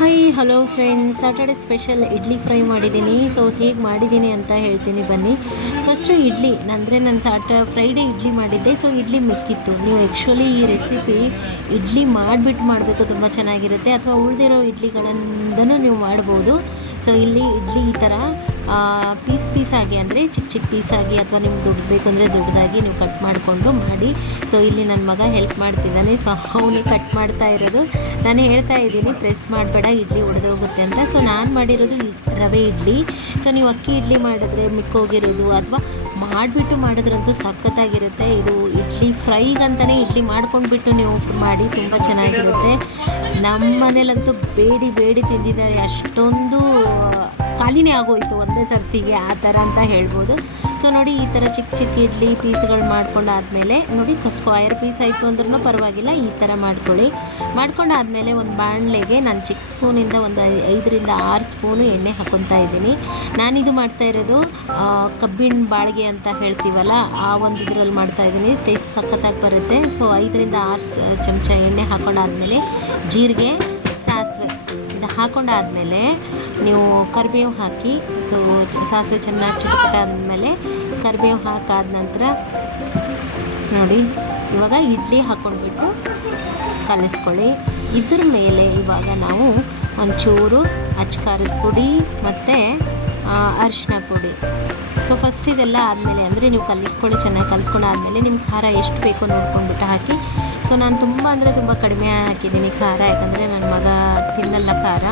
Hi hello friends, Saturday special idli fry ಮಾಡಿದ್ದೀನಿ. So ಹೇಗೆ ಮಾಡಿದ್ದೀನಿ ಅಂತ ಹೇಳ್ತೀನಿ ಬನ್ನಿ. ಫಸ್ಟು ಇಡ್ಲಿ ಅಂದರೆ ನಾನು ಫ್ರೈಡೇ ಇಡ್ಲಿ ಮಾಡಿದ್ದೆ. ಸೊ ಇಡ್ಲಿ ಮಿಕ್ಕಿತ್ತು. ನೀವು ಆ್ಯಕ್ಚುಲಿ ಈ ರೆಸಿಪಿ ಇಡ್ಲಿ ಮಾಡಿಬಿಟ್ಟು ಮಾಡಬೇಕು, ತುಂಬ ಚೆನ್ನಾಗಿರುತ್ತೆ. ಅಥವಾ ಉಳಿದಿರೋ ಇಡ್ಲಿಗಳಿಂದನೂ ನೀವು ಮಾಡ್ಬೋದು. ಸೊ ಇಲ್ಲಿ ಇಡ್ಲಿ ಈ ಥರ ಪೀಸಾಗಿ ಅಂದರೆ ಚಿಕ್ಕ ಪೀಸಾಗಿ, ಅಥವಾ ನಿಮ್ಗೆ ದುಡ್ಡು ಬೇಕು ಅಂದರೆ ದೊಡ್ಡದಾಗಿ ನೀವು ಕಟ್ ಮಾಡಿಕೊಂಡು ಮಾಡಿ. ಸೊ ಇಲ್ಲಿ ನನ್ನ ಮಗ ಹೆಲ್ಪ್ ಮಾಡ್ತಿದ್ದಾನೆ. ಸೊ ಅವನಿಗೆ ಕಟ್ ಮಾಡ್ತಾ ಇರೋದು ನಾನು ಹೇಳ್ತಾ ಇದ್ದೀನಿ, ಪ್ರೆಸ್ ಮಾಡಬೇಡ ಇಡ್ಲಿ ಒಡೆದೋಗುತ್ತೆ ಅಂತ. ಸೊ ನಾನು ಮಾಡಿರೋದು ರವೆ ಇಡ್ಲಿ. ಸೊ ನೀವು ಅಕ್ಕಿ ಇಡ್ಲಿ ಮಾಡಿದ್ರೆ ಮಿಕ್ಕೋಗಿರೋದು ಅಥವಾ ಮಾಡಿಬಿಟ್ಟು ಮಾಡಿದ್ರಂತೂ ಸಖತ್ತಾಗಿರುತ್ತೆ. ಇದು ಇಡ್ಲಿ ಫ್ರೈಗಂತಲೇ ಇಡ್ಲಿ ಮಾಡ್ಕೊಂಡ್ಬಿಟ್ಟು ನೀವು ಮಾಡಿ, ತುಂಬ ಚೆನ್ನಾಗಿರುತ್ತೆ. ನಮ್ಮ ಮನೇಲಂತೂ ಬೇಡಿ ತಿಂದಿದ್ದಾರೆ. ಅಷ್ಟೊಂದು ಖಾಲಿನೇ ಆಗೋಯಿತು ಒಂದೇ ಸರ್ತಿಗೆ, ಆ ಥರ ಅಂತ ಹೇಳ್ಬೋದು. ಸೊ ನೋಡಿ, ಈ ಥರ ಚಿಕ್ಕ ಇಡ್ಲಿ ಪೀಸ್ಗಳು ಮಾಡ್ಕೊಂಡಾದಮೇಲೆ ನೋಡಿ, ಸ್ಕ್ವಯರ್ ಪೀಸ್ ಆಯಿತು ಅಂದ್ರೂ ಪರವಾಗಿಲ್ಲ, ಈ ಥರ ಮಾಡ್ಕೊಂಡಾದಮೇಲೆ ಒಂದು ಬಾಣಲೆಗೆ ನಾನು ಚಿಕ್ಕ ಸ್ಪೂನಿಂದ ಒಂದು 5 ರಿಂದ 6 ಸ್ಪೂನು ಎಣ್ಣೆ ಹಾಕ್ಕೊತಾ ಇದ್ದೀನಿ. ನಾನಿದು ಮಾಡ್ತಾ ಇರೋದು ಕಬ್ಬಿನ ಬಾಳಿಗೆ ಅಂತ ಹೇಳ್ತೀವಲ್ಲ, ಆ ಒಂದು ಇದರಲ್ಲಿ ಮಾಡ್ತಾಯಿದ್ದೀನಿ. ಟೇಸ್ಟ್ ಸಖತ್ತಾಗಿ ಬರುತ್ತೆ. ಸೊ 5 ರಿಂದ 6 ಚಮಚ ಎಣ್ಣೆ ಹಾಕ್ಕೊಂಡಾದ್ಮೇಲೆ ಜೀರಿಗೆ, ಸಾಸಿವೆ ಇದು ಹಾಕ್ಕೊಂಡಾದ್ಮೇಲೆ ನೀವು ಕರಿಬೇವು ಹಾಕಿ. ಸೊ ಸಾಸಿವೆ ಚೆನ್ನಾಗಿ ಚಿಟಪಟ ಆದಮೇಲೆ ಕರಿಬೇವು ಹಾಕಾದ ನಂತರ ನೋಡಿ, ಇವಾಗ ಇಡ್ಲಿ ಹಾಕ್ಕೊಂಡ್ಬಿಟ್ಟು ಕಲಿಸ್ಕೊಳ್ಳಿ. ಇದ್ರ ಮೇಲೆ ಇವಾಗ ನಾವು ಒಂಚೂರು ಅಚ್ಕಾರದ ಪುಡಿ ಮತ್ತು ಅರಿಶಿನ ಪುಡಿ. ಸೊ ಫಸ್ಟ್ ಇದೆಲ್ಲ ಆದಮೇಲೆ ಅಂದರೆ ನೀವು ಕಲಿಸ್ಕೊಳ್ಳಿ, ಚೆನ್ನಾಗಿ ಕಲಿಸ್ಕೊಂಡಾದ್ಮೇಲೆ ನಿಮ್ಮ ಖಾರ ಎಷ್ಟು ಬೇಕೋ ನೋಡ್ಕೊಂಡ್ಬಿಟ್ಟು ಹಾಕಿ. ಸೊ ನಾನು ತುಂಬ ಕಡಿಮೆ ಹಾಕಿದ್ದೀನಿ ಖಾರ, ಯಾಕಂದರೆ ನನ್ನ ಮಗ ತಿನ್ನಲ್ಲ ಖಾರ.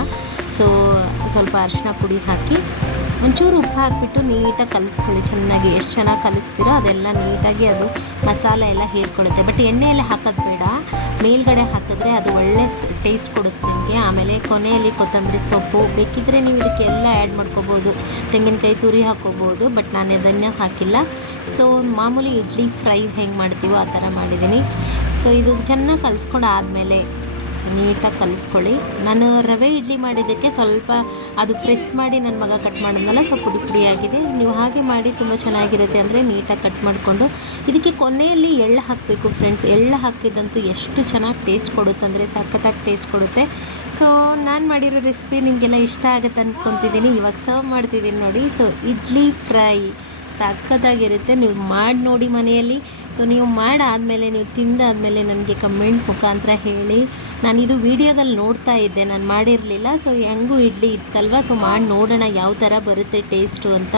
ಸೊ ಸ್ವಲ್ಪ ಅರಿಶಿನ ಪುಡಿ ಹಾಕಿ ಒಂಚೂರು ಉಪ್ಪು ಹಾಕಿಬಿಟ್ಟು ನೀಟಾಗಿ ಕಲಿಸ್ಕೊಳ್ಳಿ. ಚೆನ್ನಾಗಿ ಎಷ್ಟು ಚೆನ್ನಾಗಿ ಕಲಿಸ್ತೀರೋ ಅದೆಲ್ಲ ನೀಟಾಗಿ ಅದು ಮಸಾಲೆ ಎಲ್ಲ ಹೀರ್ಕೊಳ್ಳುತ್ತೆ. ಬಟ್ ಎಣ್ಣೆ ಎಲ್ಲ ಹಾಕೋದು ಬೇಡ, ಮೇಲ್ಗಡೆ ಹಾಕಿದ್ರೆ ಅದು ಒಳ್ಳೆ ಟೇಸ್ಟ್ ಕೊಡುತ್ತೆ ನಿಮಗೆ. ಆಮೇಲೆ ಕೊನೆಯಲ್ಲಿ ಕೊತ್ತಂಬರಿ ಸೊಪ್ಪು ಬೇಕಿದ್ದರೆ ನೀವು ಇದಕ್ಕೆಲ್ಲ ಆ್ಯಡ್ ಮಾಡ್ಕೋಬೋದು, ತೆಂಗಿನಕಾಯಿ ತುರಿ ಹಾಕ್ಕೋಬೋದು. ಬಟ್ ನಾನು ಅದನ್ನು ಹಾಕಿಲ್ಲ. ಸೊ ಮಾಮೂಲಿ ಇಡ್ಲಿ ಫ್ರೈ ಹೆಂಗೆ ಮಾಡ್ತೀವೋ ಆ ಥರ ಮಾಡಿದ್ದೀನಿ. ಸೊ ಇದು ಚೆನ್ನಾಗಿ ಕಲಿಸ್ಕೊಂಡು ಆದಮೇಲೆ ನೀಟಾಗಿ ಕಲಿಸ್ಕೊಳ್ಳಿ. ನಾನು ರವೆ ಇಡ್ಲಿ ಮಾಡಿದ್ದಕ್ಕೆ ಸ್ವಲ್ಪ ಅದು ಪ್ರೆಸ್ ಮಾಡಿ ನನ್ನ ಮಗ ಕಟ್ ಮಾಡಿದ್ಮೇಲೆ ಸ್ವಲ್ಪ ಪುಡಿ ಆಗಿದೆ. ನೀವು ಹಾಗೆ ಮಾಡಿ, ತುಂಬ ಚೆನ್ನಾಗಿರುತ್ತೆ. ಅಂದರೆ ನೀಟಾಗಿ ಕಟ್ ಮಾಡಿಕೊಂಡು ಇದಕ್ಕೆ ಕೊನೆಯಲ್ಲಿ ಎಳ್ಳು ಹಾಕಬೇಕು ಫ್ರೆಂಡ್ಸ್. ಎಳ್ಳು ಹಾಕಿದಂತೂ ಎಷ್ಟು ಚೆನ್ನಾಗಿ ಟೇಸ್ಟ್ ಕೊಡುತ್ತೆ ಅಂದರೆ ಸಖತ್ತಾಗಿ ಟೇಸ್ಟ್ ಕೊಡುತ್ತೆ. ಸೊ ನಾನು ಮಾಡಿರೋ ರೆಸಿಪಿ ನಿಮಗೆಲ್ಲ ಇಷ್ಟ ಆಗುತ್ತೆ ಅಂದ್ಕೊತಿದ್ದೀನಿ. ಇವಾಗ ಸರ್ವ್ ಮಾಡ್ತಿದ್ದೀನಿ ನೋಡಿ. ಸೊ ಇಡ್ಲಿ ಫ್ರೈ ಸಖತ್ತಾಗಿರುತ್ತೆ. ನೀವು ಮಾಡಿ ನೋಡಿ ಮನೆಯಲ್ಲಿ. ಸೊ ನೀವು ಮಾಡಾದಮೇಲೆ, ನೀವು ತಿಂದಾದಮೇಲೆ ನನಗೆ ಕಮೆಂಟ್ ಮುಖಾಂತರ ಹೇಳಿ. ನಾನಿದು ವೀಡಿಯೋದಲ್ಲಿ ನೋಡ್ತಾ ಇದ್ದೆ, ನಾನು ಮಾಡಿರಲಿಲ್ಲ. ಸೊ ಹೆಂಗೂ ಇಡ್ಲಿ ಇತ್ತಲ್ವ, ಸೊ ಮಾಡಿ ನೋಡೋಣ ಯಾವ ಥರ ಬರುತ್ತೆ ಟೇಸ್ಟು ಅಂತ.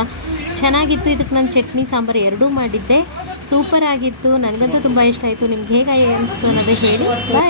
ಚೆನ್ನಾಗಿತ್ತು. ಇದಕ್ಕೆ ನಾನು ಚಟ್ನಿ ಸಾಂಬಾರು ಎರಡೂ ಮಾಡಿದ್ದೆ, ಸೂಪರ್ ಆಗಿತ್ತು. ನನಗಂತೂ ತುಂಬ ಇಷ್ಟ ಆಯಿತು. ನಿಮ್ಗೆ ಹೇಗೆ ಅನಿಸ್ತು ಅನ್ನೋದೇ ಹೇಳಿ. ಬಾಯ್.